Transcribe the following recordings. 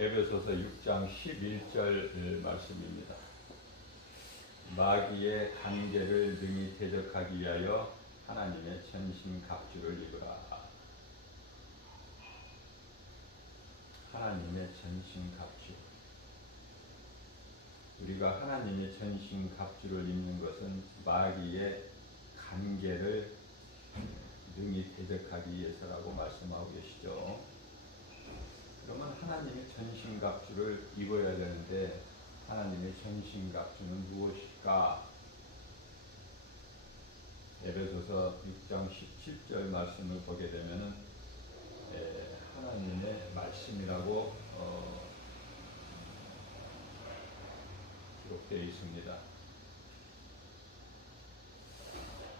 에베소서 6장 11절 말씀입니다. 마귀의 간계를 능히 대적하기 위하여 하나님의 전신갑주를 입으라. 하나님의 전신갑주. 우리가 하나님의 전신갑주를 입는 것은 마귀의 간계를 능히 대적하기 위해서라고 말씀하고 계시죠. 그러면 하나님의 전신갑주를 입어야 되는데 하나님의 전신갑주는 무엇일까? 에베소서 6장 17절 말씀을 보게 되면 하나님의 말씀이라고 기록되어 있습니다.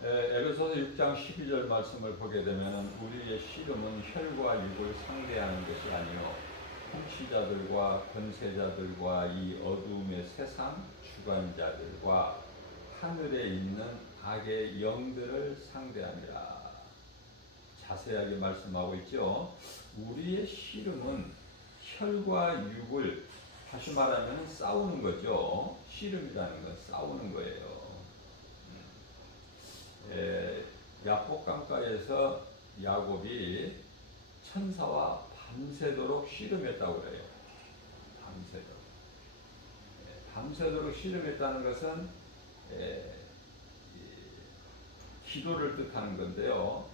에베소서 6장 12절 말씀을 보게 되면 우리의 씨름은 혈과 육을 상대하는 것이 아니요 통치자들과 권세자들과 이 어두움의 세상 주관자들과 하늘에 있는 악의 영들을 상대하니라. 자세하게 말씀하고 있죠. 우리의 씨름은 혈과 육을, 다시 말하면 싸우는 거죠. 씨름이라는 건 싸우는 거예요. 야복 강가에서 야곱이 천사와 밤새도록 씨름했다고 그래요. 밤새도록 씨름했다는 것은 기도를 뜻하는 건데요.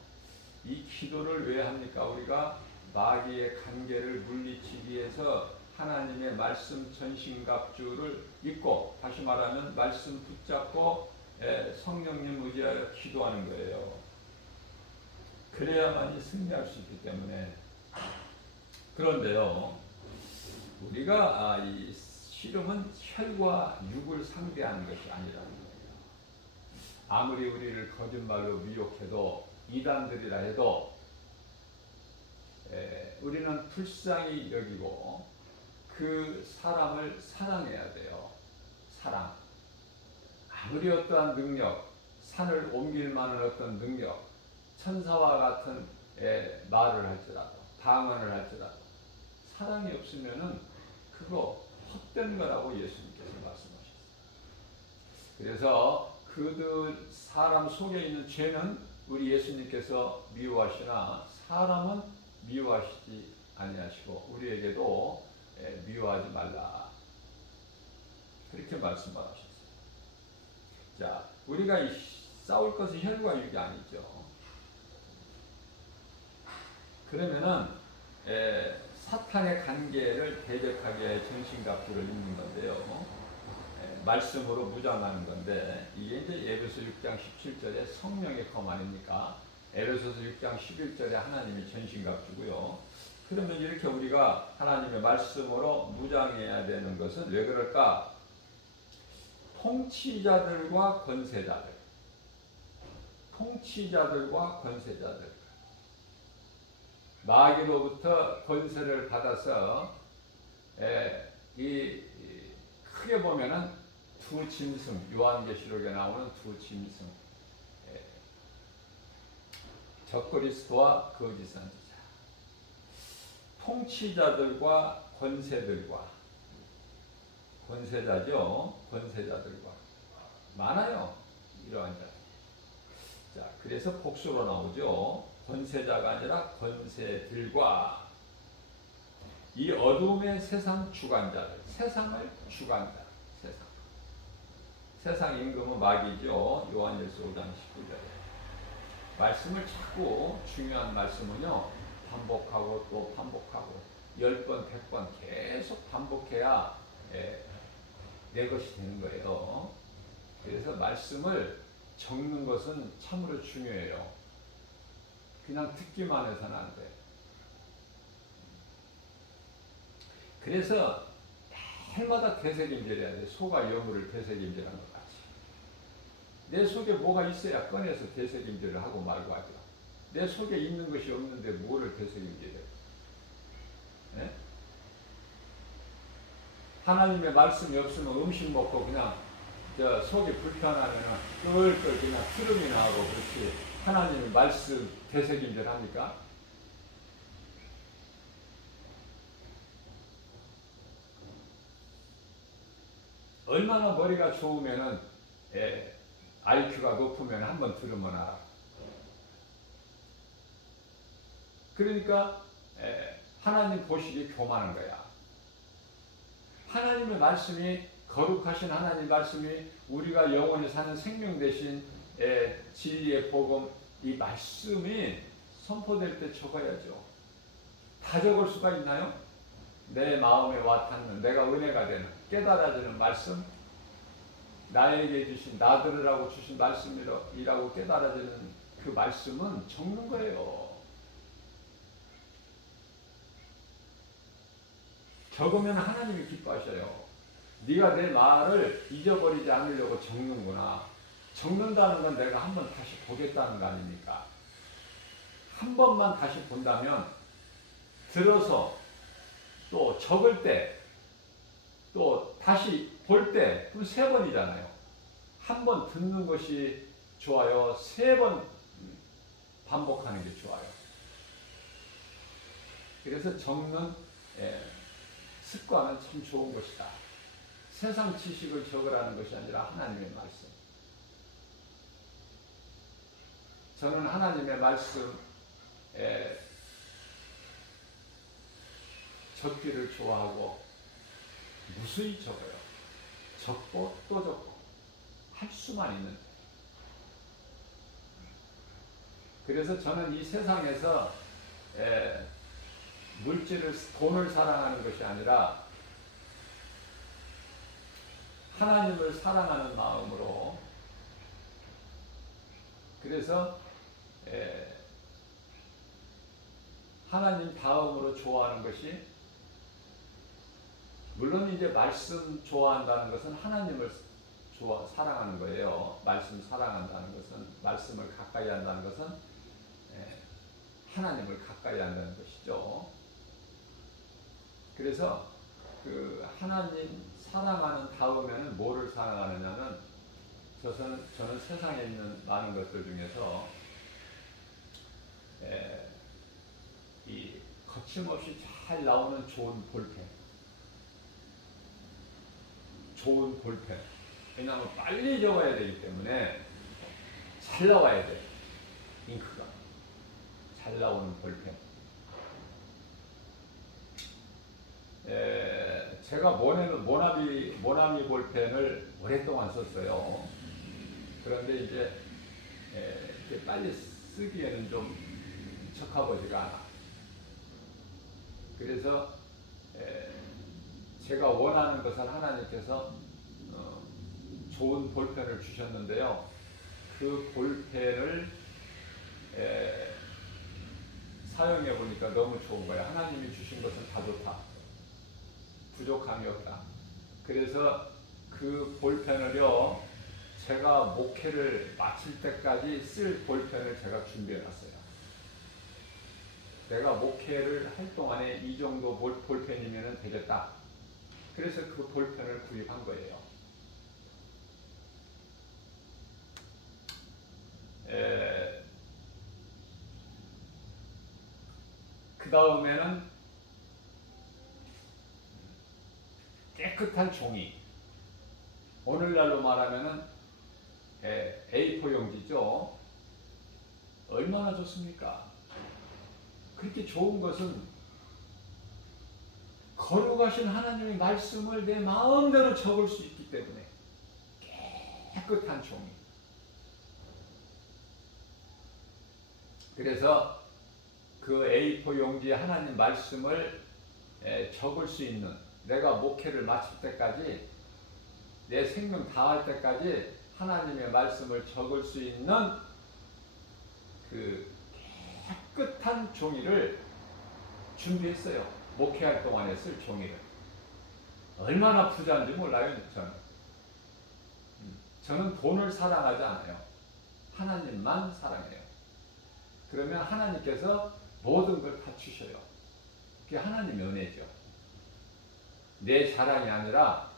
이 기도를 왜 합니까? 우리가 마귀의 간계를 물리치기 위해서 하나님의 말씀 전신갑주를 입고, 다시 말하면 말씀 붙잡고 성령님 의지하여 기도하는 거예요. 그래야만이 승리할 수 있기 때문에. 그런데요, 우리가 이 씨름은 혈과 육을 상대하는 것이 아니라는 거예요. 아무리 우리를 거짓말로 미혹해도, 이단들이라 해도 우리는 불쌍히 여기고 그 사람을 사랑해야 돼요. 사랑. 아무리 어떠한 능력, 산을 옮길 만한 어떤 능력, 천사와 같은 말을 할지라도, 방언을 할지라도 사랑이 없으면은 그거 헛된 거라고 예수님께서 말씀하셨어요. 그래서 그들 사람 속에 있는 죄는 우리 예수님께서 미워하시나 사람은 미워하시지 아니하시고 우리에게도 미워하지 말라. 그렇게 말씀하셨어요. 자, 우리가 싸울 것은 혈과 육이 아니죠. 그러면은 사탄의 관계를 대적하기 위해 전신갑주를 입는 건데요. 말씀으로 무장하는 건데 이게 이제 에베소 6장 17절에 성령의 검 아닙니까? 에베소서 6장 11절에 하나님의 전신갑주고요. 그러면 이렇게 우리가 하나님의 말씀으로 무장해야 되는 것은 왜 그럴까? 통치자들과 권세자들, 마귀로부터 권세를 받아서 크게 보면은 두 짐승, 요한계시록에 나오는 두 짐승, 적그리스도와 거짓 선지자, 통치자들과 권세자들과 많아요. 이러한 자. 자, 그래서 복수로 나오죠. 권세자가 아니라 권세들과 이 어둠의 세상 주관자들, 세상을 주관자, 세상 임금은 마귀죠. 요한일서 5장 19절에 말씀을 자꾸, 중요한 말씀은요, 반복하고 또 반복하고 10번, 100번 계속 반복해야 내 것이 되는 거예요. 그래서 말씀을 적는 것은 참으로 중요해요. 그냥 듣기만 해서는 안 돼요. 그래서 해마다 되새김질해야 돼. 소가 여물을 되새김질하는 것 같이. 내 속에 뭐가 있어야 꺼내서 되새김질을 하고 말고 하죠. 내 속에 있는 것이 없는데 뭐를 되새김질해요? 네? 하나님의 말씀이 없으면 음식 먹고 그냥 속이 불편하면 끌끌 그냥 트름이 나고 그렇지. 하나님의 말씀 되새김질 합니까? 얼마나 머리가 좋으면은 IQ가 높으면 한번 들으면 알아. 그러니까 하나님 보시기 교만한 거야. 하나님의 말씀이, 거룩하신 하나님 말씀이 우리가 영원히 사는 생명 대신 진리의 복음, 이 말씀이 선포될 때 적어야죠. 다 적을 수가 있나요? 내 마음에 와닿는, 내가 은혜가 되는, 깨달아지는 말씀, 나에게 주신, 나 들으라고 주신 말씀이라고 깨달아지는 그 말씀은 적는 거예요. 적으면 하나님이 기뻐하셔요. 네가 내 말을 잊어버리지 않으려고 적는구나. 적는다는 건 내가 한번 다시 보겠다는 거 아닙니까? 한 번만 다시 본다면, 들어서 또 적을 때, 또 다시 볼 때, 그럼 3번이잖아요. 한 번 듣는 것이 좋아요. 3번 반복하는 게 좋아요. 그래서 적는 습관은 참 좋은 것이다. 세상 지식을 적으라는 것이 아니라 하나님의 말씀. 저는 하나님의 말씀 적기를 좋아하고 무수히 적어요. 적고 또 적고 할 수만 있는. 그래서 저는 이 세상에서 물질을, 돈을 사랑하는 것이 아니라 하나님을 사랑하는 마음으로, 그래서 하나님 다음으로 좋아하는 것이, 물론 이제 말씀 좋아한다는 것은 하나님을 사랑하는 거예요. 말씀 사랑한다는 것은, 말씀을 가까이 한다는 것은 하나님을 가까이 한다는 것이죠. 그래서 그 하나님 사랑하는 다음에는 뭐를 사랑하느냐는, 저는 세상에 있는 많은 것들 중에서 이 거침없이 잘 나오는 좋은 볼펜. 왜냐하면 빨리 적어야 되기 때문에 잘 나와야 돼. 잉크가 잘 나오는 볼펜. 제가 모나미 볼펜을 오랫동안 썼어요. 그런데 이제 이렇게 빨리 쓰기에는 좀 적합하지가 않아. 그래서 제가 원하는 것을 하나님께서 좋은 볼펜을 주셨는데요. 그 볼펜을 사용해 보니까 너무 좋은 거예요. 하나님이 주신 것은 다 좋다. 부족함이 없다. 그래서 그 볼펜을요, 제가 목회를 마칠 때까지 쓸 볼펜을 제가 준비해 놨어요. 내가 목회를 할 동안에 이 정도 볼펜이면 되겠다. 그래서 그 볼펜을 구입한 거예요. 그 다음에는 깨끗한 종이. 오늘날로 말하면은 A4 용지죠. 얼마나 좋습니까? 그렇게 좋은 것은 거룩하신 하나님의 말씀을 내 마음대로 적을 수 있기 때문에 깨끗한 종이. 그래서 그 A4 용지에 하나님 말씀을 적을 수 있는, 내가 목회를 마칠 때까지, 내 생명 다할 때까지 하나님의 말씀을 적을 수 있는 그 깨끗한 종이를 준비했어요. 목회할 동안에 쓸 종이를. 얼마나 부자인지 몰라요, 저는 돈을 사랑하지 않아요. 하나님만 사랑해요. 그러면 하나님께서 모든 걸 다 주셔요. 그게 하나님의 은혜죠. 내 자랑이 아니라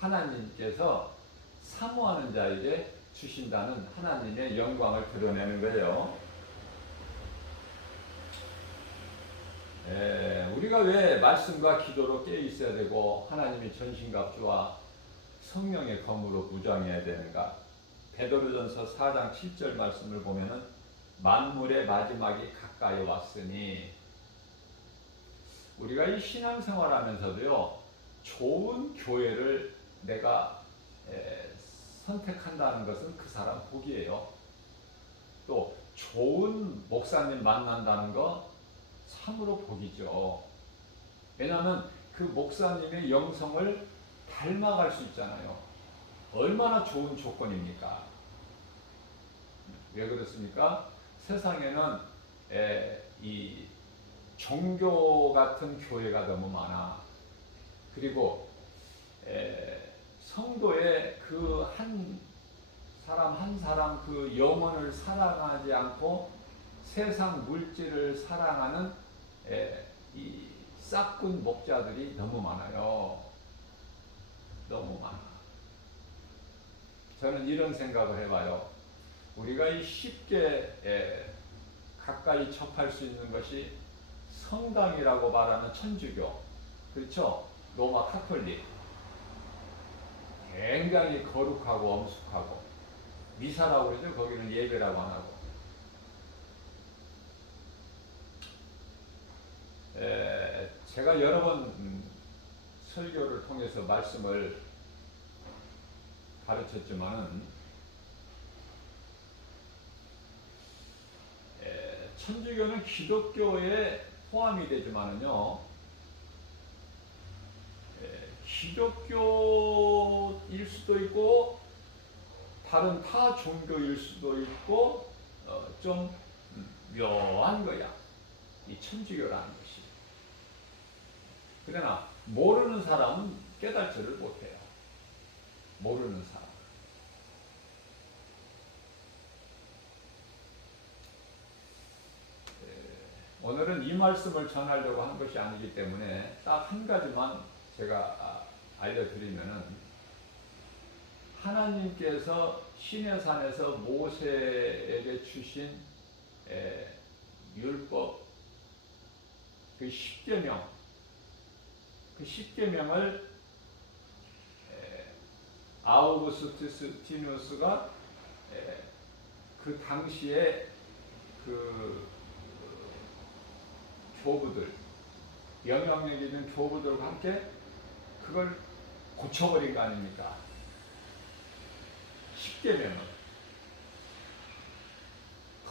하나님께서 사모하는 자에게 주신다는 하나님의 영광을 드러내는 거예요. 우리가 왜 말씀과 기도로 깨어 있어야 되고, 하나님의 전신갑주와 성령의 검으로 무장해야 되는가? 베드로전서 4장 7절 말씀을 보면은 만물의 마지막이 가까이 왔으니, 우리가 이 신앙생활하면서도요, 좋은 교회를 내가 선택한다는 것은 그 사람 복이에요. 또 좋은 목사님 만난다는 거 참으로 복이죠. 왜냐하면 그 목사님의 영성을 닮아갈 수 있잖아요. 얼마나 좋은 조건입니까? 왜 그렇습니까? 세상에는 이 종교 같은 교회가 너무 많아. 그리고 성도의 그 한 사람 그 영혼을 사랑하지 않고 세상 물질을 사랑하는 이 싹군 목자들이 너무 많아요. 너무 많아. 저는 이런 생각을 해봐요. 우리가 이 쉽게 가까이 접할 수 있는 것이 성당이라고 말하는 천주교, 그렇죠? 로마 카톨릭, 굉장히 거룩하고 엄숙하고, 미사라고 그러죠. 거기는 예배라고 안 하고. 제가 여러 번 설교를 통해서 말씀을 가르쳤지만은, 천주교는 기독교에 포함이 되지만은요, 기독교일 수도 있고 다른 타 종교일 수도 있고 좀 묘한 거야, 이 천주교라는 것이. 그러나 모르는 사람은 깨닫지를 못해요. 모르는 사람. 오늘은 이 말씀을 전하려고 한 것이 아니기 때문에 딱 한 가지만 제가 알려드리면은, 하나님께서 시내산에서 모세에게 주신 율법, 그 10계명, 그 10계명을 아우구스티누스가 그 당시에 그 교부들, 영향력 있는 교부들과 함께 그걸 고쳐버린 거 아닙니까? 10계명을.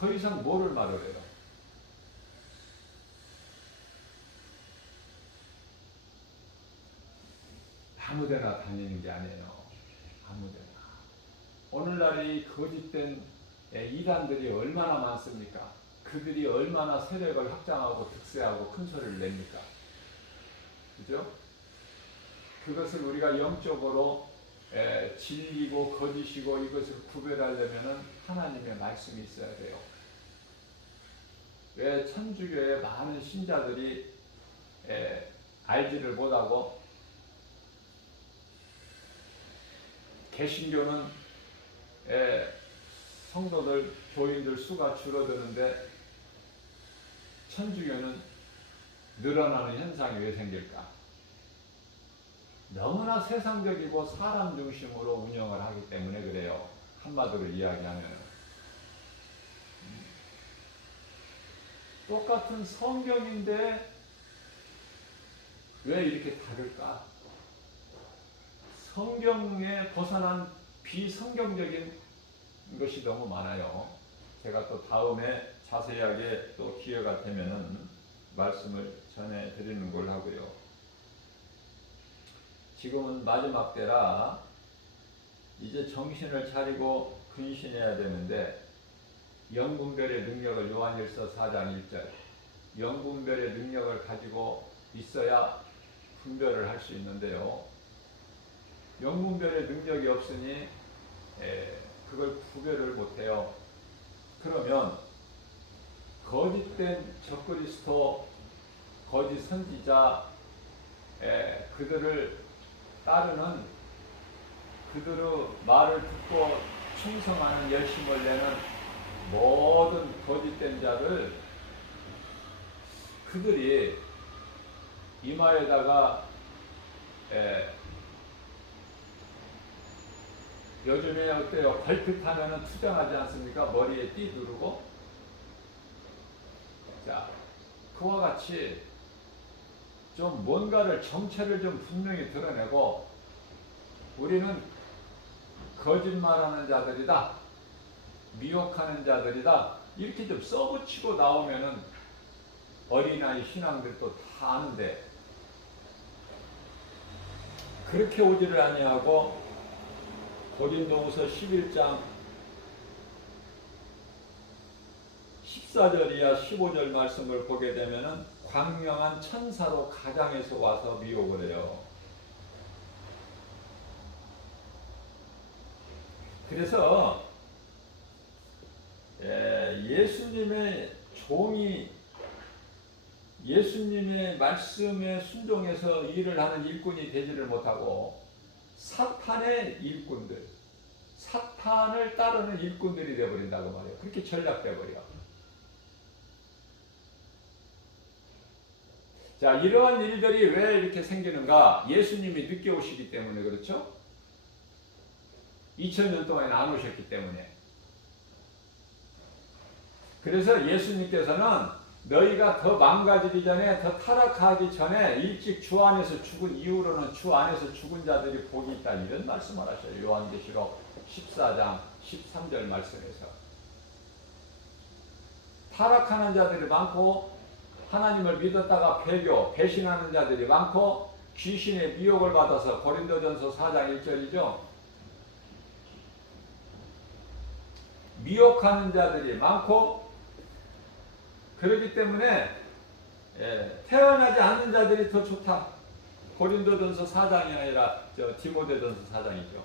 더 이상 뭐를 말을 해요? 아무데나 다니는 게 아니에요. 아무데나. 오늘날의 거짓된 이단들이 얼마나 많습니까? 그들이 얼마나 세력을 확장하고 득세하고 큰 소리를 냅니까? 그죠? 그것을 우리가 영적으로 진리고 거짓이고 이것을 구별하려면 하나님의 말씀이 있어야 돼요. 왜 천주교의 많은 신자들이 알지를 못하고, 개신교는 성도들, 교인들 수가 줄어드는데 천주교는 늘어나는 현상이 왜 생길까? 너무나 세상적이고 사람 중심으로 운영을 하기 때문에 그래요. 한마디로 이야기하면. 똑같은 성경인데 왜 이렇게 다를까? 성경에 벗어난 비성경적인 것이 너무 많아요. 제가 또 다음에 자세하게 또 기회가 되면은 말씀을 전해드리는 걸 하고요. 지금은 마지막 때라 이제 정신을 차리고 근신해야 되는데, 영분별의 능력을 요한일서 4장 1절, 영분별의 능력을 가지고 있어야 분별을 할 수 있는데요. 영분별의 능력이 없으니 그걸 구별을 못해요. 그러면 거짓된 적그리스도, 거짓 선지자, 그들을 따르는, 그들의 말을 듣고 충성하는, 열심을 내는 모든 거짓된 자를 그들이 이마에다가 요즘에 어때요? 걸핏하면은 투정하지 않습니까? 머리에 띠 두르고. 자, 그와 같이 좀 뭔가를 정체를 좀 분명히 드러내고 우리는 거짓말하는 자들이다, 미혹하는 자들이다 이렇게 좀 써붙이고 나오면은 어린아이 신앙들도 다 아는데 그렇게 오지를 아니하고 고린도후서 11장 14절 이하 15절 말씀을 보게 되면은 광명한 천사로 가장에서 와서 미혹을 해요. 그래서 예수님의 종이 예수님의 말씀에 순종해서 일을 하는 일꾼이 되지를 못하고 사탄의 일꾼들, 사탄을 따르는 일꾼들이 되어버린다고 말이에요. 그렇게 전락되어버려. 자, 이러한 일들이 왜 이렇게 생기는가? 예수님이 늦게 오시기 때문에 그렇죠? 2000년 동안 안 오셨기 때문에. 그래서 예수님께서는 너희가 더 망가지기 전에, 더 타락하기 전에 일찍 주 안에서 죽은 이후로는 주 안에서 죽은 자들이 복이 있다 이런 말씀을 하셔요. 요한계시록 14장 13절 말씀에서. 타락하는 자들이 많고 하나님을 믿었다가 배신하는 자들이 많고 귀신의 미혹을 받아서 고린도전서 4장 1절이죠. 미혹하는 자들이 많고 그렇기 때문에 태어나지 않는 자들이 더 좋다. 고린도전서 4장이 아니라 디모데전서 4장이죠.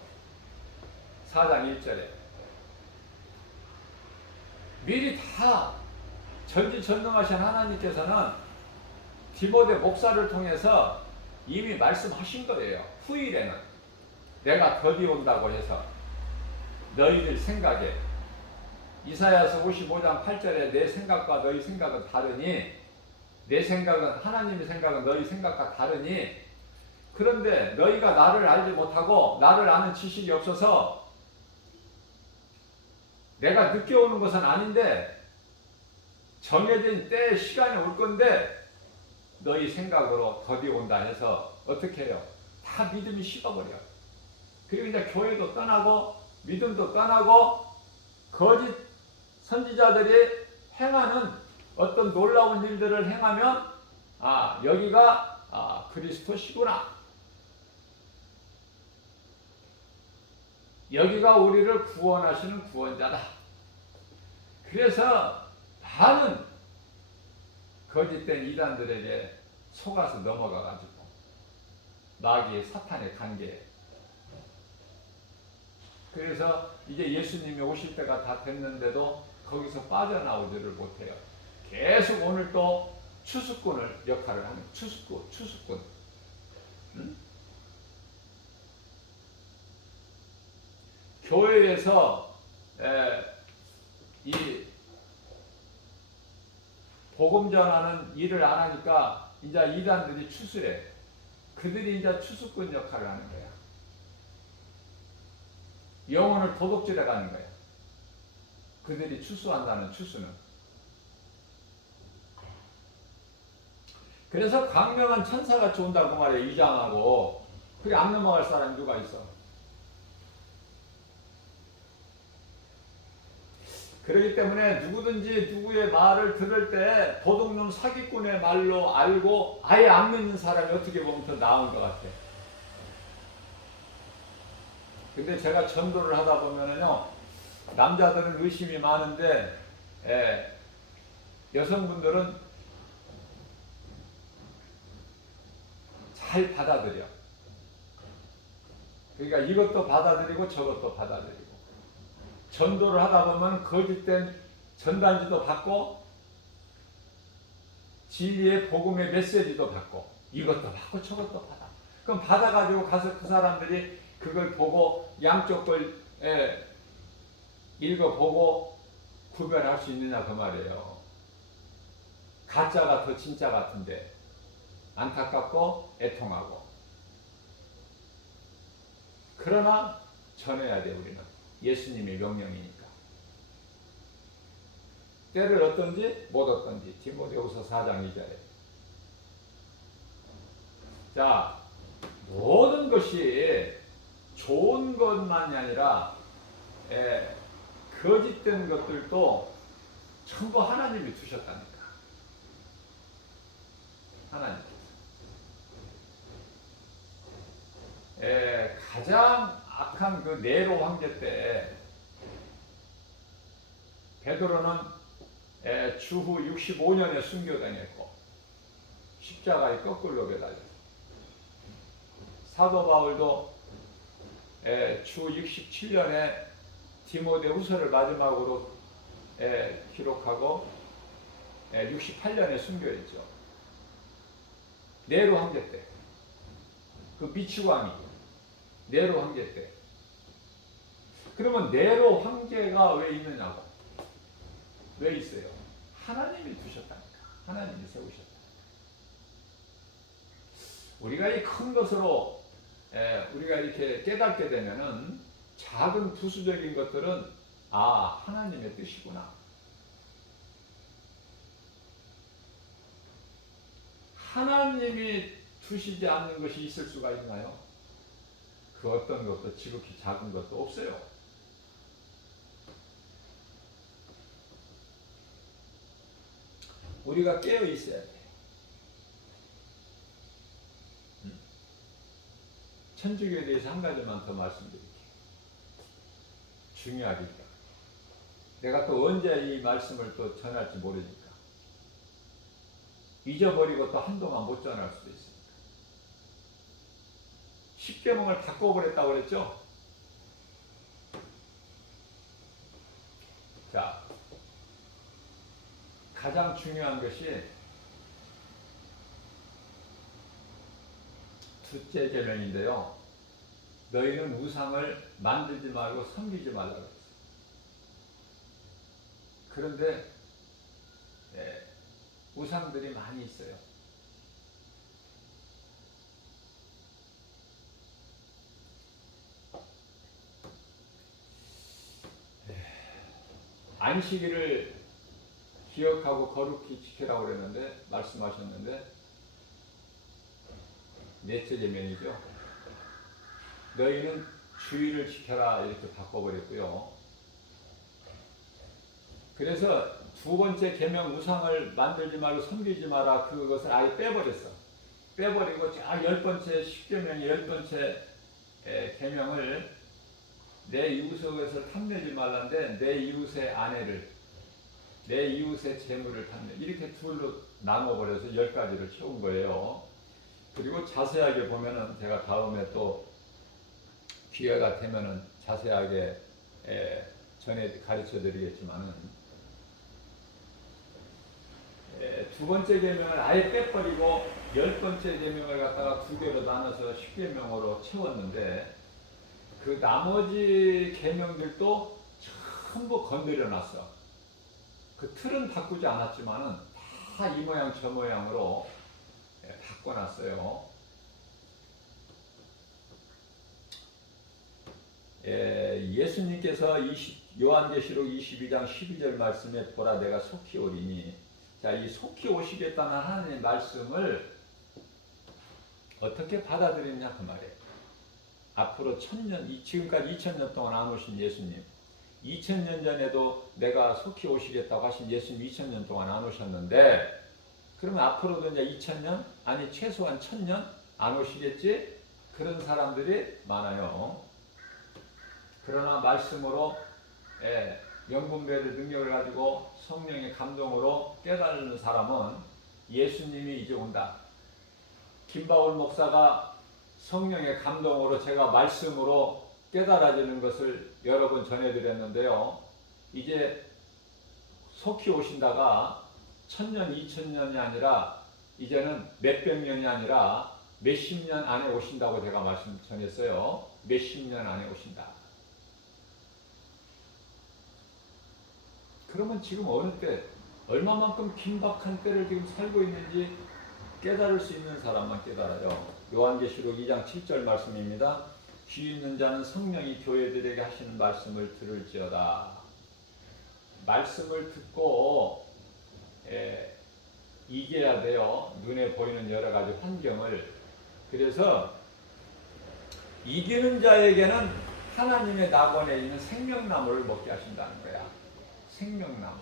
4장 1절에 미리 다 전지전능하신 하나님께서는 디모데 목사를 통해서 이미 말씀하신 거예요. 후일에는 내가 더디 온다고 해서 너희들 생각에 이사야서 55장 8절에 내 생각과 너희 생각은 다르니 내 생각은 하나님의 생각은 너희 생각과 다르니 그런데 너희가 나를 알지 못하고 나를 아는 지식이 없어서 내가 늦게 오는 것은 아닌데 정해진 때에 시간이 올 건데 너희 생각으로 더디 온다 해서 어떻게 해요? 다 믿음이 식어버려. 그리고 이제 교회도 떠나고 믿음도 떠나고 거짓 선지자들이 행하는 어떤 놀라운 일들을 행하면 여기가 그리스도시구나. 여기가 우리를 구원하시는 구원자다. 그래서 많은 거짓된 이단들에게 속아서 넘어가가지고 마귀의 사탄의 관계에 그래서 이제 예수님이 오실 때가 다 됐는데도 거기서 빠져나오지를 못해요. 계속 오늘 또 추수꾼을 역할을 하는 추수꾼. 응? 교회에서 이 복음 전하는 일을 안 하니까 이제 이단들이 추수해. 그들이 이제 추수꾼 역할을 하는 거야. 영혼을 도둑질해 가는 거야. 그들이 추수한다는 추수는. 그래서 광명한 천사같이 온다고 말이야. 이장하고. 그게 안 넘어갈 사람이 누가 있어? 그렇기 때문에 누구든지 누구의 말을 들을 때 도둑놈 사기꾼의 말로 알고 아예 안 믿는 사람이 어떻게 보면 더 나은 것 같아. 근데 제가 전도를 하다 보면은요, 남자들은 의심이 많은데, 여성분들은 잘 받아들여. 그러니까 이것도 받아들이고 저것도 받아들이고. 전도를 하다 보면 거짓된 전단지도 받고 진리의 복음의 메시지도 받고 이것도 받고 저것도 받아. 그럼 받아가지고 가서 그 사람들이 그걸 보고 양쪽 걸 읽어보고 구별할 수 있느냐 그 말이에요. 가짜가 더 진짜 같은데 안타깝고 애통하고. 그러나 전해야 돼. 우리는 예수님의 명령이니까. 때를 얻든지 못 얻든지. 디모데후서 4장 2절에. 자, 모든 것이 좋은 것만이 아니라 거짓된 것들도 전부 하나님이 두셨다니까. 하나님께서. 가장 악한 그 네로 황제 때 베드로는 주후 65년에 순교당했고 십자가에 거꾸로 매달렸어. 사도 바울도 주 67년에 디모데후서를 마지막으로 기록하고 68년에 순교했죠. 네로 황제 때. 그 미치광이 네로 황제 때. 그러면 네로 황제가 왜 있느냐고. 왜 있어요? 하나님이 두셨다니까. 하나님이 세우셨다. 우리가 이 큰 것으로 우리가 이렇게 깨닫게 되면은 작은 부수적인 것들은 하나님의 뜻이구나. 하나님이 두시지 않는 것이 있을 수가 있나요? 그 어떤 것도 지극히 작은 것도 없어요. 우리가 깨어 있어야 돼. 천주교에 대해서 한 가지만 더 말씀드릴게요. 중요하니까. 내가 또 언제 이 말씀을 또 전할지 모르니까. 잊어버리고 또 한동안 못 전할 수도 있습니다. 십계명을 바꿔버렸다고 그랬죠? 자, 가장 중요한 것이 둘째 계명인데요. 너희는 우상을 만들지 말고 섬기지 말라고 했어요. 그런데 우상들이 많이 있어요. 안식일을 기억하고 거룩히 지키라고 그랬는데 말씀하셨는데 넷째 계명이죠. 너희는 주의를 지켜라 이렇게 바꿔버렸고요. 그래서 두 번째 계명 우상을 만들지 말고 섬기지 마라 그것을 아예 빼버렸어. 빼버리고 열 번째 십계명의 열 번째 계명을 내 이웃을 탐내지 말라는데 내 이웃의 아내를 내 이웃의 재물을 탐내 이렇게 둘로 나눠버려서 10가지를 채운 거예요. 그리고 자세하게 보면은 제가 다음에 또 기회가 되면은 자세하게 전에 가르쳐 드리겠지만은 두 번째 계명을 아예 빼버리고 10번째 계명을 갖다가 두 개로 나눠서 10계명으로 채웠는데 그 나머지 계명들도 전부 건드려 놨어. 그 틀은 바꾸지 않았지만은 다 이 모양 저 모양으로 바꿔놨어요. 예수님께서 요한계시록 22장 12절 말씀에 보라 내가 속히 오리니 자, 이 속히 오시겠다는 하나님의 말씀을 어떻게 받아들이냐 그 말이에요. 앞으로 지금까지 2000년 동안 안 오신 예수님 2000년 전에도 내가 속히 오시겠다고 하신 예수님 2000년 동안 안 오셨는데 그러면 앞으로도 이제 2000년 아니 최소한 1000년 안 오시겠지? 그런 사람들이 많아요. 그러나 말씀으로 영분별의 능력을 가지고 성령의 감동으로 깨달는 사람은 예수님이 이제 온다. 김바울 목사가 성령의 감동으로 제가 말씀으로 깨달아지는 것을 여러 번 전해드렸는데요. 이제 속히 오신다가 1000년, 2000년이 아니라 이제는 몇백 년이 아니라 몇십 년 안에 오신다고 제가 말씀 전했어요. 몇십 년 안에 오신다. 그러면 지금 어느 때, 얼마만큼 긴박한 때를 지금 살고 있는지 깨달을 수 있는 사람만 깨달아요. 요한계시록 2장 7절 말씀입니다. 귀 있는 자는 성령이 교회들에게 하시는 말씀을 들을지어다. 말씀을 듣고 이겨야 돼요. 눈에 보이는 여러 가지 환경을. 그래서 이기는 자에게는 하나님의 낙원에 있는 생명나무를 먹게 하신다는 거야. 생명나무.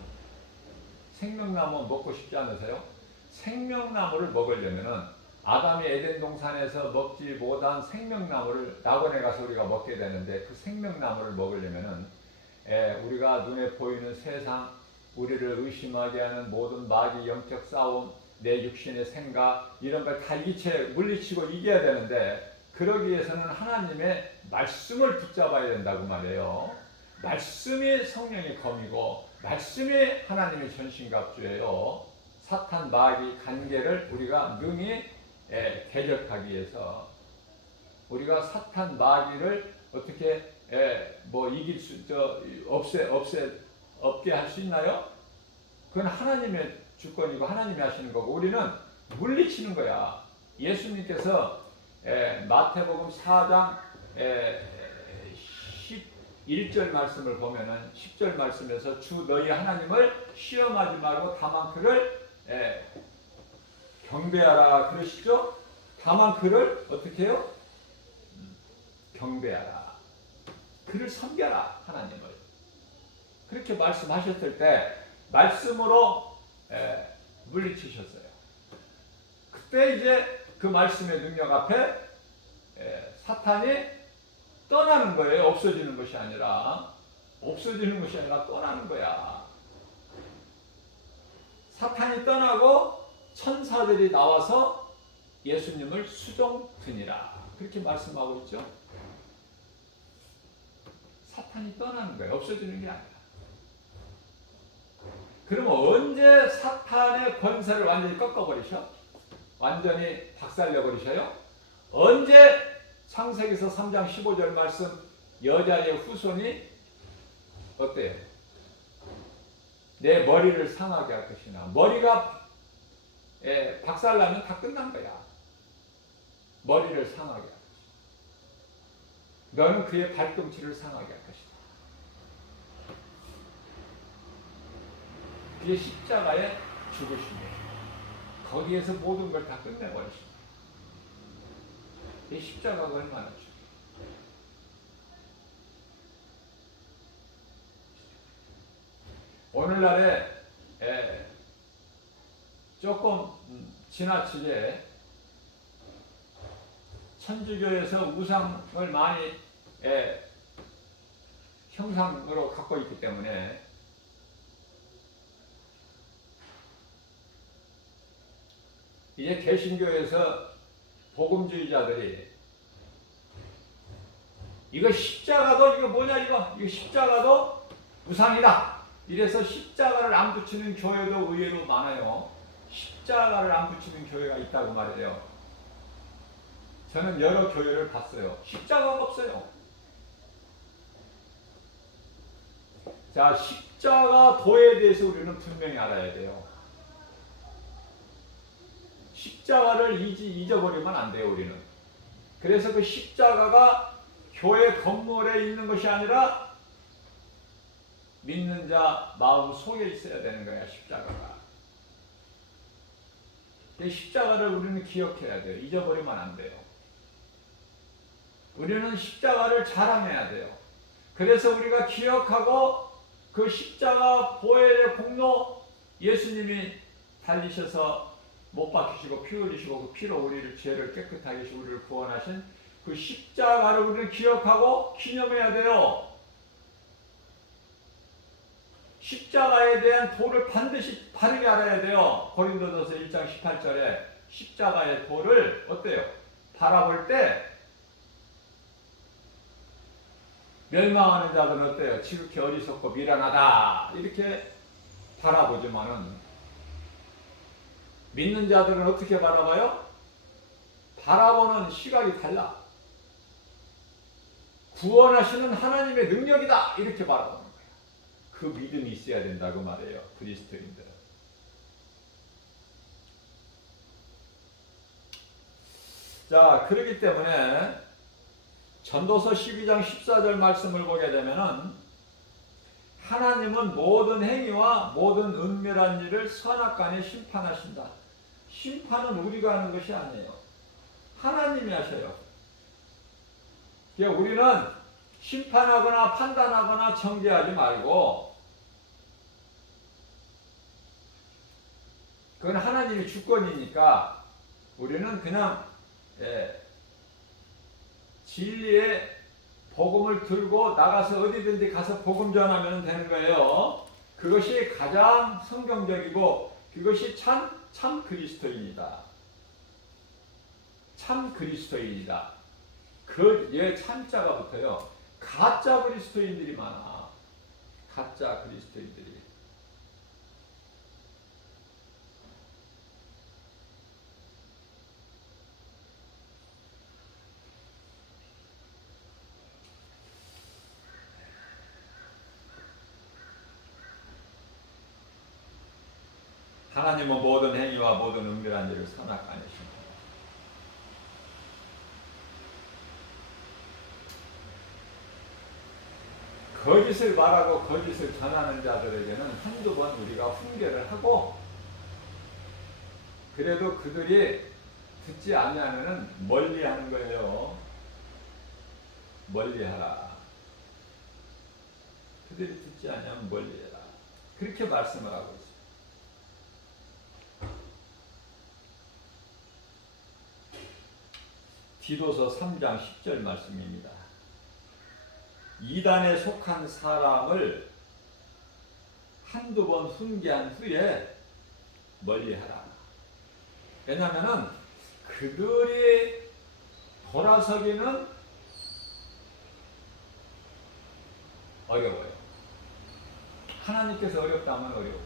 생명나무 먹고 싶지 않으세요? 생명나무를 먹으려면은 아담이 에덴 동산에서 먹지 못한 생명나무를 낙원에 가서 우리가 먹게 되는데, 그 생명나무를 먹으려면은 우리가 눈에 보이는 세상, 우리를 의심하게 하는 모든 마귀 영적 싸움, 내 육신의 생각, 이런 걸 다 물리치고 이겨야 되는데, 그러기 위해서는 하나님의 말씀을 붙잡아야 된다고 말해요. 말씀이 성령의 검이고 말씀이 하나님의 전신갑주예요. 사탄 마귀 관계를 우리가 능히 대적하기 위해서, 우리가 사탄 마귀를 어떻게 이길 없게 할 수 있나요? 그건 하나님의 주권이고 하나님이 하시는 거고, 우리는 물리치는 거야. 예수님께서 마태복음 4장 11절 말씀을 보면은 10절 말씀에서 주 너희 하나님을 시험하지 말고 다만 그를 경배하라 그러시죠? 다만 그를 어떻게 해요? 경배하라. 그를 섬겨라, 하나님을. 그렇게 말씀하셨을 때 말씀으로 물리치셨어요. 그때 이제 그 말씀의 능력 앞에 사탄이 떠나는 거예요. 없어지는 것이 아니라 떠나는 거야. 사탄이 떠나고 천사들이 나와서 예수님을 수종드니라, 그렇게 말씀하고 있죠. 사탄이 떠나는 거예요. 없어지는 게 아니라. 그러면 언제 사탄의 권세를 완전히 꺾어버리셔? 완전히 박살내버리셔요? 언제 창세기서 3장 15절 말씀, 여자의 후손이 어때요? 내 머리를 상하게 할 것이나, 머리가 박살나면 다 끝난 거야. 머리를 상하게 할 것이다. 너는 그의 발꿈치를 상하게 할 것이다. 그게 십자가의 죽으심이에요. 거기에서 모든 걸 다 끝내버리십니다. 이 십자가가 얼마나 중요해요. 오늘날에 조금 지나치게 천주교에서 우상을 많이 형상으로 갖고 있기 때문에 이제 개신교에서 복음주의자들이 이거 십자가도 이거 뭐냐 이거 십자가도 우상이다, 이래서 십자가를 안 붙이는 교회도 의외로 많아요. 십자가를 안 붙이는 교회가 있다고 말해요. 저는 여러 교회를 봤어요. 십자가가 없어요. 자, 십자가 도에 대해서 우리는 분명히 알아야 돼요. 십자가를 잊어버리면 안 돼요, 우리는. 그래서 그 십자가가 교회 건물에 있는 것이 아니라 믿는 자 마음 속에 있어야 되는 거야, 십자가가. 십자가를 우리는 기억해야 돼요. 잊어버리면 안 돼요. 우리는 십자가를 자랑해야 돼요. 그래서 우리가 기억하고 그 십자가 보혈의 공로, 예수님이 달리셔서 못 박히시고 피 흘리시고 그 피로 우리를 죄를 깨끗하게 하시고 우리를 구원하신 그 십자가를 우리는 기억하고 기념해야 돼요. 십자가에 대한 도를 반드시 바르게 알아야 돼요. 고린도전서 1장 18절에 십자가의 도를 어때요? 바라볼 때 멸망하는 자들은 어때요? 지극히 어리석고 미련하다 이렇게 바라보지만은, 믿는 자들은 어떻게 바라봐요? 바라보는 시각이 달라. 구원하시는 하나님의 능력이다 이렇게 바라보는 거예요. 그 믿음이 있어야 된다고 말해요, 그리스도인들은. 자, 그렇기 때문에 전도서 12장 14절 말씀을 보게 되면은 하나님은 모든 행위와 모든 은밀한 일을 선악간에 심판하신다. 심판은 우리가 하는 것이 아니에요. 하나님이 하셔요. 그러니까 우리는 심판하거나 판단하거나 정죄하지 말고, 그건 하나님의 주권이니까 우리는 그냥 진리의 복음을 들고 나가서 어디든지 가서 복음 전하면 되는 거예요. 그것이 가장 성경적이고 그것이 참 그리스도인이다. 참 그리스도인이다. 그 참자가 붙어요. 가짜 그리스도인들이 많아. 가짜 그리스도인들이. 하나님은 모든 행위와 모든 은밀한 일을 선악간에 심판한다. 거짓을 말하고 거짓을 전하는 자들에게는 한두 번 우리가 훈계를 하고, 그래도 그들이 듣지 않으면 멀리하는 거예요. 멀리하라. 그들이 듣지 않으면 멀리해라. 그렇게 말씀을 하고 있어요. 디도서 3장 10절 말씀입니다. 이단에 속한 사람을 한두 번 훈계한 후에 멀리하라. 왜냐하면 그들이 돌아서기는 어려워요. 하나님께서 어렵다면 어려워요.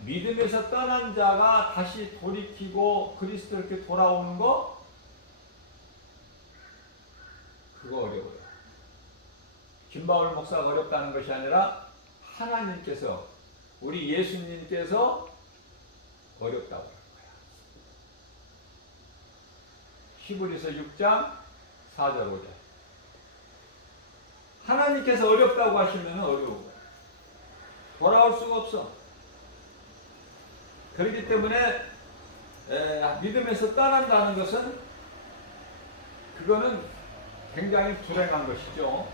믿음에서 떠난 자가 다시 돌이키고 그리스도께 돌아오는 거, 그거 어려워요. 김바울 목사가 어렵다는 것이 아니라 하나님께서, 우리 예수님께서 어렵다고 하는 거야. 히브리서 6장 4절 5절. 하나님께서 어렵다고 하시면 어려워. 돌아올 수가 없어. 그렇기 때문에 믿음에서 떠난다는 것은, 그거는 굉장히 불행한 것이죠.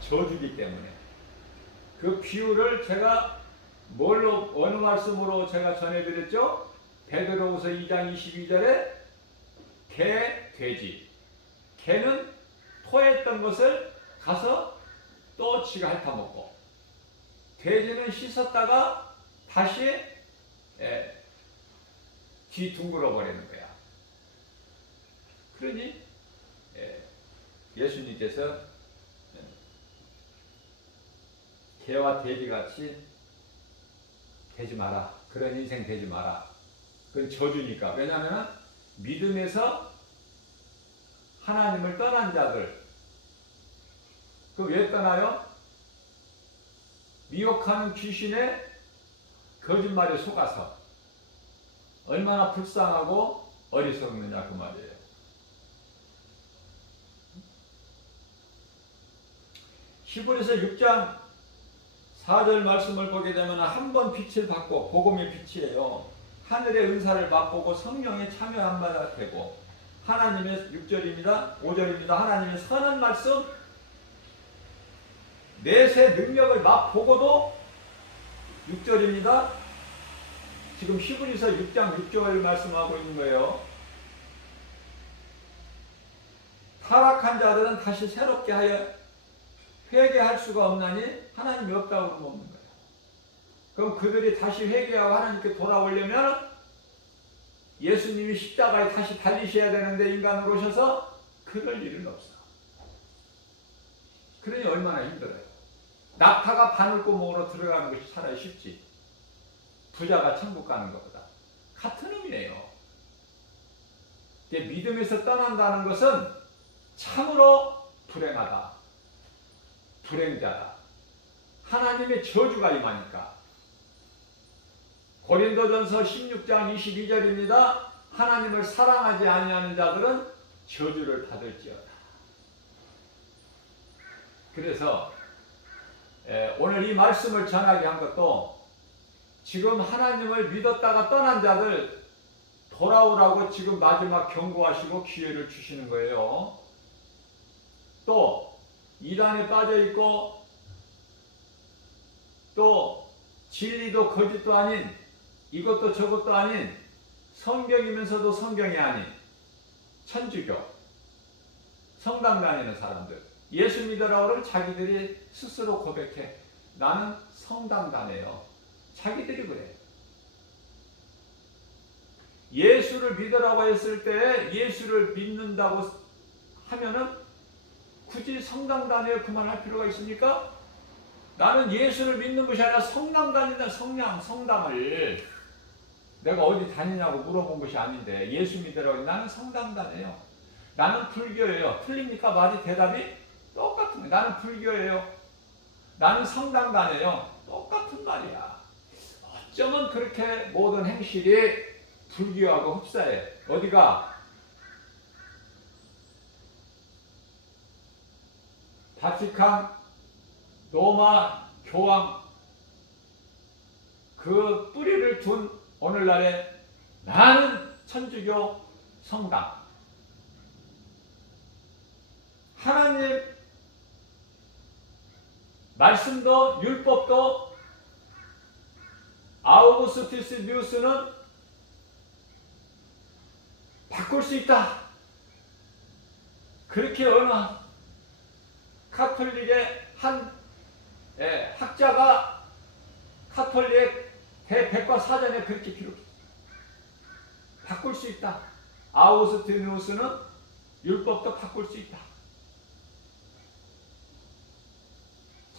저주기 때문에. 그 비유를 제가 어느 말씀으로 제가 전해드렸죠? 베드로후서 2장 22절에 개, 돼지. 개는 토했던 것을 가서 또 지가 핥아먹고, 돼지는 씻었다가 다시 뒤 둥글어 버리는 거야. 그러니 예수님께서 개와 돼지같이 되지 마라. 그런 인생 되지 마라. 그건 저주니까. 왜냐하면 믿음에서 하나님을 떠난 자들, 그 왜 떠나요? 미혹하는 귀신의 거짓말에 속아서 얼마나 불쌍하고 어리석느냐 그 말이에요. 히브리서 6장 4절 말씀을 보게 되면 한 번 빛을 받고, 복음의 빛이에요. 하늘의 은사를 맛보고 성령에 참여한 바가 되고, 하나님의 6절입니다. 5절입니다. 하나님의 선한 말씀, 내세 능력을 맛보고도 6절입니다. 지금 히브리서 6장 6절 말씀하고 있는 거예요. 타락한 자들은 다시 새롭게 하여 회개할 수가 없나니 하나님이 없다고 그러면 없는 거예요. 그럼 그들이 다시 회개하고 하나님께 돌아오려면 예수님이 십자가에 다시 달리셔야 되는데 인간으로 오셔서 그럴 일은 없어. 그러니 얼마나 힘들어요. 낙타가 바늘구멍으로 들어가는 것이 차라리 쉽지. 부자가 천국 가는 것보다. 같은 의미예요. 믿음에서 떠난다는 것은 참으로 불행하다. 불행자다. 하나님의 저주가 임하니까. 고린도전서 16장 22절입니다. 하나님을 사랑하지 아니하는 자들은 저주를 받을지어다. 그래서 오늘 이 말씀을 전하게 한 것도 지금 하나님을 믿었다가 떠난 자들 돌아오라고 지금 마지막 경고하시고 기회를 주시는 거예요. 또 이단에 빠져 있고 또 진리도 거짓도 아닌 이것도 저것도 아닌 성경이면서도 성경이 아닌 천주교 성당 다니는 사람들 예수 믿으라고 그러면 자기들이 스스로 고백해. 나는 성당 다녀요. 자기들이 그래. 예수를 믿으라고 했을 때 예수를 믿는다고 하면은 굳이 성당 다녀요 그만할 필요가 있습니까? 나는 예수를 믿는 것이 아니라 성당 다닌다. 성당을 내가 어디 다니냐고 물어본 것이 아닌데 예수 믿으라고 나는 성당 다녀요. 나는 불교예요. 틀립니까? 말이 대답이 똑같은 거예요. 나는 불교예요. 나는 성당 다녀요. 똑같은 말이야. 어쩌면 그렇게 모든 행실이 불교하고 흡사해. 어디가? 바티칸, 로마 교황 그 뿌리를 둔 오늘날에 나는 천주교 성당. 하나님 말씀도 율법도 아우구스티스 뉴스는 바꿀 수 있다. 그렇게 어느 카톨릭의 한 학자가 카톨릭 대백과사전에 그렇게 기록했다. 바꿀 수 있다. 아우구스티누스는 율법도 바꿀 수 있다.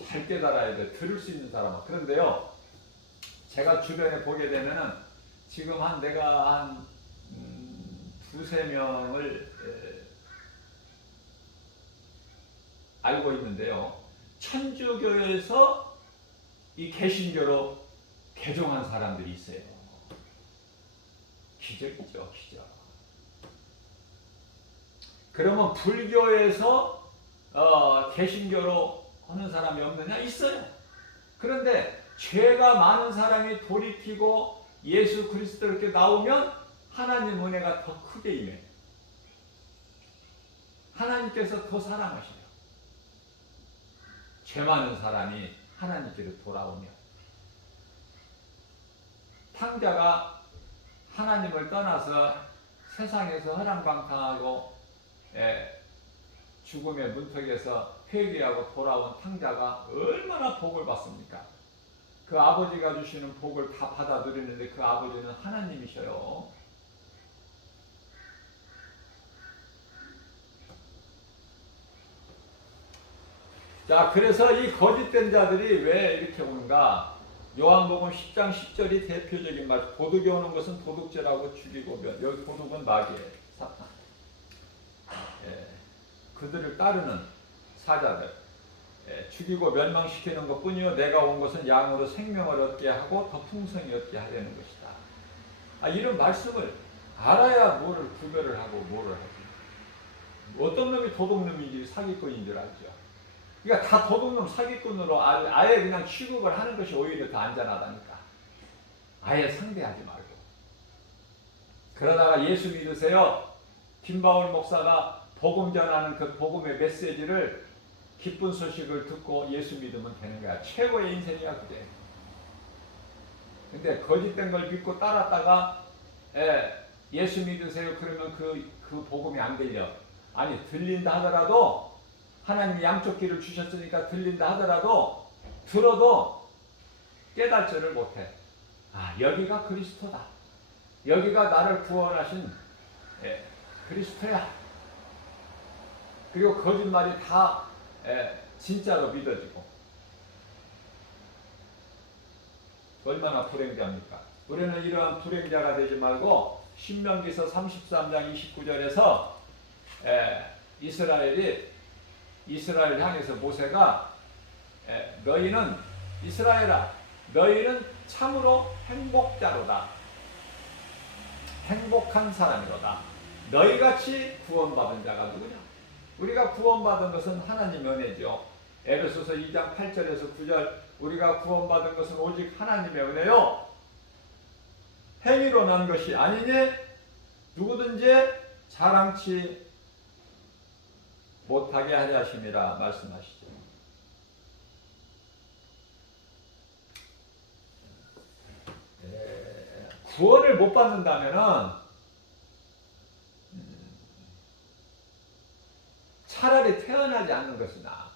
잘 깨달아야 돼. 들을 수 있는 사람은. 그런데요, 제가 주변에 보게 되면은 지금 내가 한 두세 명을 알고 있는데요. 천주교에서 이 개신교로 개종한 사람들이 있어요. 기적이죠, 기적. 그러면 불교에서 개신교로 하는 사람이 없느냐? 있어요. 그런데 죄가 많은 사람이 돌이키고 예수 그리스도 이렇게 나오면 하나님 은혜가 더 크게 임해. 하나님께서 더 사랑하시죠. 죄 많은 사람이 하나님께로 돌아오면 탕자가 하나님을 떠나서 세상에서 허랑방탕하고 죽음의 문턱에서 회개하고 돌아온 탕자가 얼마나 복을 받습니까? 그 아버지가 주시는 복을 다 받아 누리는데 그 아버지는 하나님이셔요. 자, 그래서 이 거짓된 자들이 왜 이렇게 오는가? 요한복음 10장 10절이 대표적인 말. 도둑이 오는 것은 도둑질하고 죽이고 여기 도둑은 마귀예요. 사탄. 그들을 따르는 사자들. 죽이고 멸망시키는 것 뿐이요 내가 온 것은 양으로 생명을 얻게 하고 더 풍성히 얻게 하려는 것이다. 이런 말씀을 알아야 뭐를 구별을 하고 뭐를 하지. 어떤 놈이 도둑놈인지 사기꾼인 줄 알죠. 그러니까 다 도둑놈 사기꾼으로 아예 그냥 취급을 하는 것이 오히려 더 안전하다니까. 아예 상대하지 말고. 그러다가 예수 믿으세요. 김바울 목사가 복음 전하는 그 복음의 메시지를 기쁜 소식을 듣고 예수 믿으면 되는 거야. 최고의 인생이야 그게. 근데 거짓된 걸 믿고 따랐다가 예수 믿으세요 그러면 그 복음이 안 들려. 아니 들린다 하더라도 하나님이 양쪽 귀를 주셨으니까 들린다 하더라도 들어도 깨닫지를 못해. 여기가 그리스도다. 여기가 나를 구원하신 그리스도야. 그리고 거짓말이 다 진짜로 믿어지고. 얼마나 불행자입니까? 우리는 이러한 불행자가 되지 말고 신명기서 33장 29절에서 이스라엘 향해서 모세가 너희는 이스라엘아 너희는 참으로 행복자로다. 행복한 사람이로다. 너희같이 구원받은 자가 누구냐? 우리가 구원받은 것은 하나님의 은혜죠. 에베소서 2장 8절에서 9절 우리가 구원받은 것은 오직 하나님의 은혜요 행위로 난 것이 아니니 누구든지 자랑치 못하게 하려 하심이라 말씀하시죠. 구원을 못 받는다면은 차라리 태어나지 않는 것이 나아.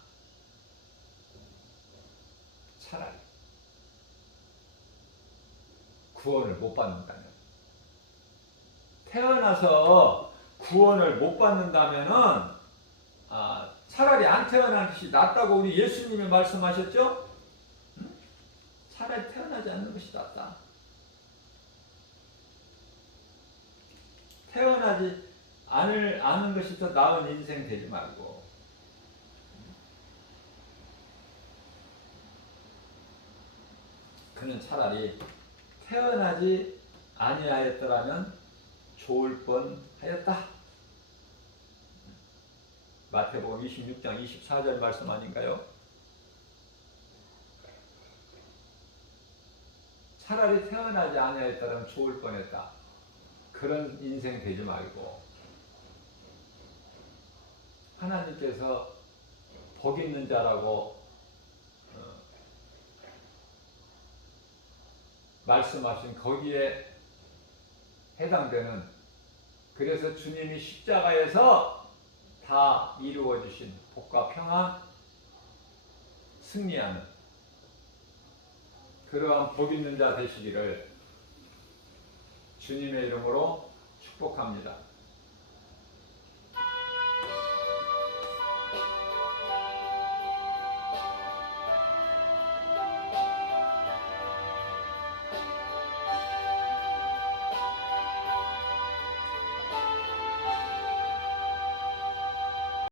차라리 구원을 못 받는다면 태어나서 구원을 못 받는다면은 차라리 안 태어나는 것이 낫다고 우리 예수님이 말씀하셨죠? 차라리 태어나지 않는 것이 낫다. 태어나지 않은 것이 더 나은 인생 되지 말고 그는 차라리 태어나지 아니하였더라면 좋을 뻔하였다. 마태복음 26장 24절 말씀 아닌가요? 차라리 태어나지 아니하였더라면 좋을 뻔했다. 그런 인생 되지 말고 하나님께서 복 있는 자라고 말씀하신 거기에 해당되는 그래서 주님이 십자가에서 다 이루어 주신 복과 평안 승리하는 그러한 복 있는 자 되시기를 주님의 이름으로 축복합니다.